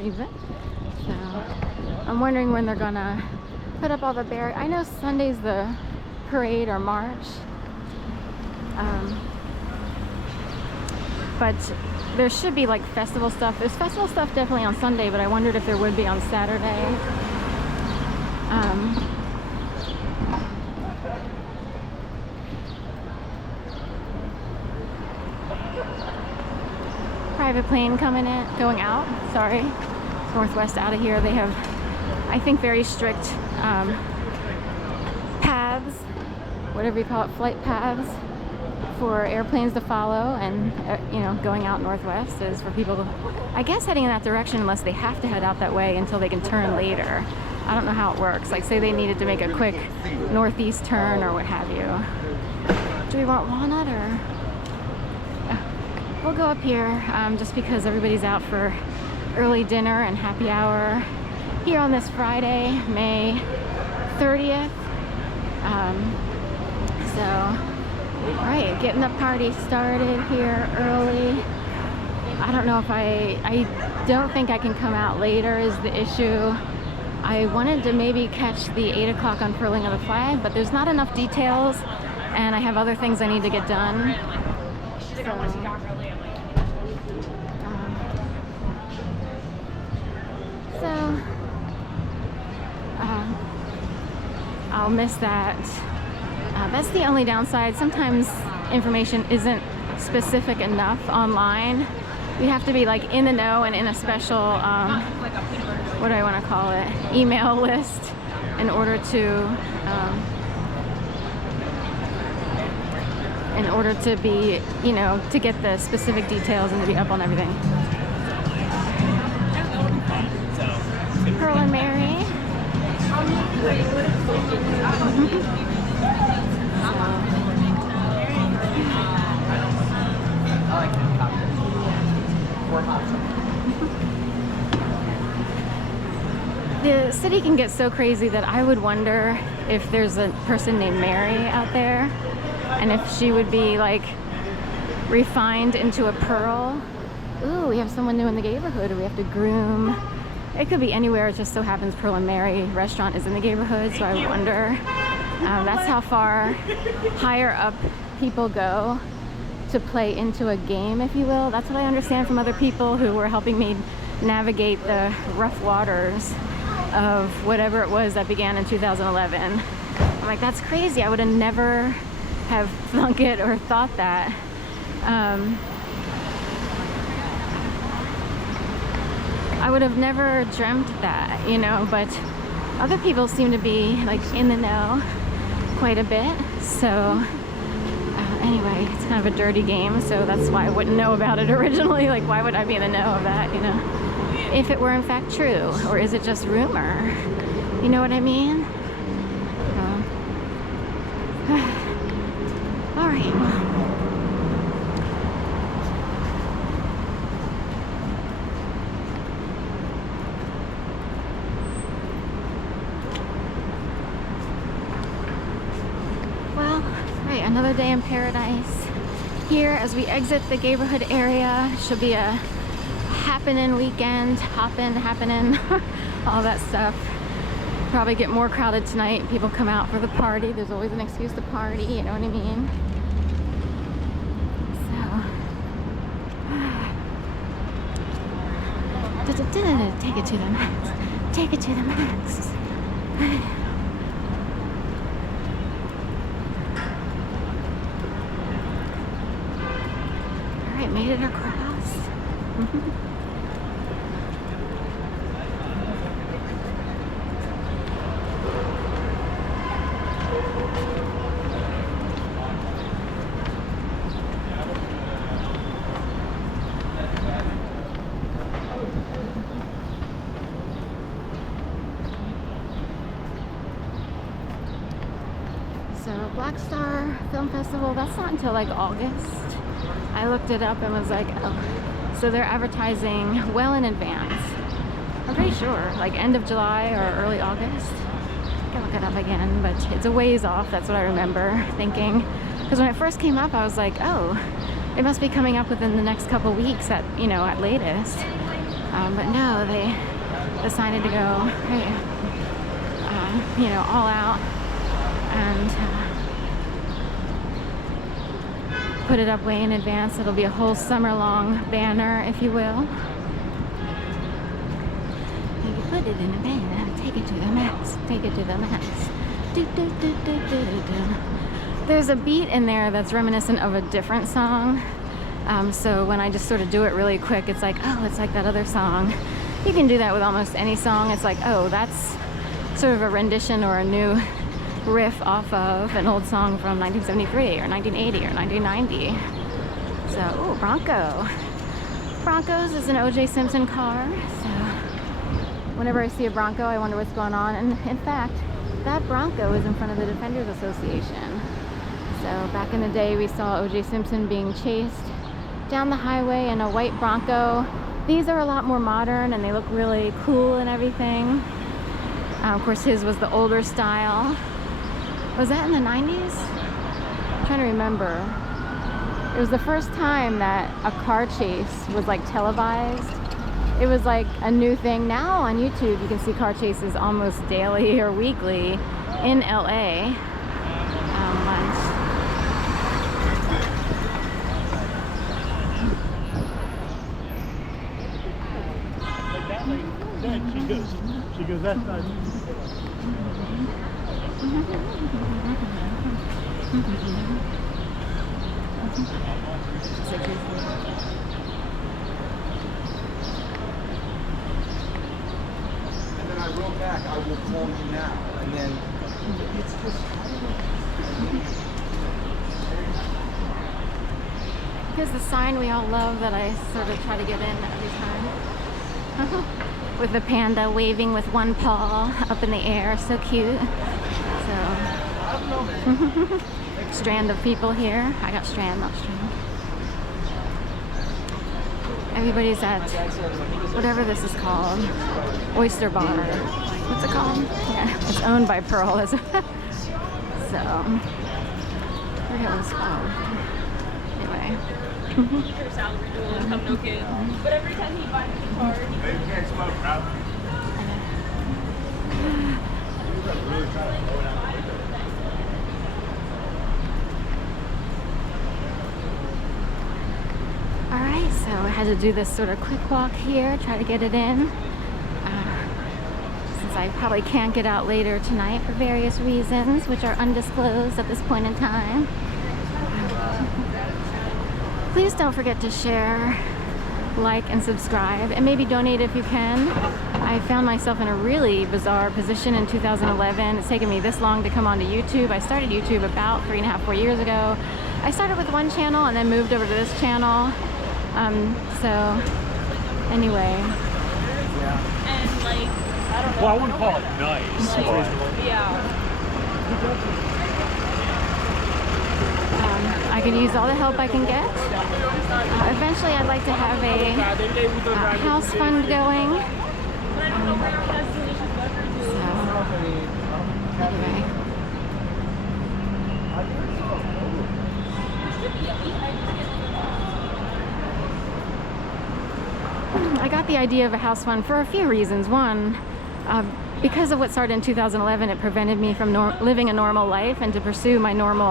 event. So I'm wondering when they're gonna put up all the barriers. I know Sunday's the parade or march, but there should be like festival stuff. There's festival stuff definitely on Sunday, but I wondered if there would be on Saturday. Private plane coming in, going out, sorry. Northwest out of here. They have, I think, very strict paths, whatever you call it, flight paths for airplanes to follow, and you know, going out Northwest is for people, I guess, heading in that direction unless they have to head out that way until they can turn later. I don't know how it works. Like, say they needed to make a quick northeast turn or what have you. Do we want walnut or? We'll go up here just because everybody's out for early dinner and happy hour here on this Friday, May 30th. So, all right, getting the party started here early. I don't know if I don't think I can come out later is the issue. I wanted to maybe catch the 8 o'clock unfurling of the flag, but there's not enough details and I have other things I need to get done. So, I'll miss that. That's the only downside. Sometimes information isn't specific enough online. You have to be like in the know and in a special, what do I want to call it, email list in order to be, you know, to get the specific details and to be up on everything. Pearl and Mary. The city can get so crazy that I would wonder if there's a person named Mary out there and if she would be like refined into a Pearl. Ooh, we have someone new in the Gayborhood, or we have to groom. It could be anywhere. It just so happens Pearl and Mary restaurant is in the Gayborhood, so I wonder. That's how far higher up people go to play into a game, if you will. That's what I understand from other people who were helping me navigate the rough waters of whatever it was that began in 2011. I'm like, that's crazy. I would have never have thunk it or thought that. I would have never dreamt that, you know, but other people seem to be like in the know quite a bit. So anyway, it's kind of a dirty game, so that's why I wouldn't know about it originally. Like, why would I be in the know of that, you know? If it were in fact true, or is it just rumor? You know what I mean? All right. Another day in paradise here as we exit the Gayborhood area. Should be a happening weekend, happening, all that stuff. Probably get more crowded tonight. People come out for the party. There's always an excuse to party, you know what I mean? So, take it to the max. Take it to the max. Made it across. So Black Star Film Festival, that's not until like August. I looked it up and was like, oh, so they're advertising well in advance. I'm pretty sure, like end of July or early August. I can look it up again, but it's a ways off. That's what I remember thinking. Because when it first came up, I was like, oh, it must be coming up within the next couple weeks at, you know, at latest. But no, they decided to go, you know, all out and put it up way in advance. It'll be a whole summer-long banner, if you will. You put it in a banner, take it to the max, take it to the max. Do, do, do, do, do, do, do. There's a beat in there that's reminiscent of a different song. So when I just sort of do it really quick, it's like, oh, it's like that other song. You can do that with almost any song. It's like, oh, that's sort of a rendition or a new riff off of an old song from 1973 or 1980 or 1990. So, ooh, Bronco. Broncos is an O.J. Simpson car. So whenever I see a Bronco, I wonder what's going on. And in fact, that Bronco is in front of the Defenders Association. So back in the day, we saw O.J. Simpson being chased down the highway in a white Bronco. These are a lot more modern and they look really cool and everything. Of course, his was the older style. Was that in the 90s? I'm trying to remember. It was the first time that a car chase was like televised. It was like a new thing. Now on YouTube, you can see car chases almost daily or weekly in LA. She goes, that's not. And then I wrote back, I will call you now. And then it's just. Here's the sign we all love that I sort of try to get in every time. With the panda waving with one paw up in the air, so cute. So, strand of people here. I got strand, not strand. Everybody's at whatever this is called, Oyster Bar. What's it called? Yeah, it's owned by Pearl. So, I forget what it's called. Anyway. No kids. But every time he buys a car, he can't smoke, bro. Alright, so I had to do this sort of quick walk here, try to get it in. Since I probably can't get out later tonight for various reasons, which are undisclosed at this point in time. Please don't forget to share, like, and subscribe, and maybe donate if you can. I found myself in a really bizarre position in 2011. It's taken me this long to come onto YouTube. I started YouTube about 3.5, 4 years ago. I started with one channel and then moved over to this channel. So, anyway. and like, I don't know. Well, I wouldn't call it nice. Yeah. I could use all the help I can get. Eventually, I'd like to have a house fund going. So, anyway. I got the idea of a house fund for a few reasons. One, because of what started in 2011, it prevented me from living a normal life and to pursue my normal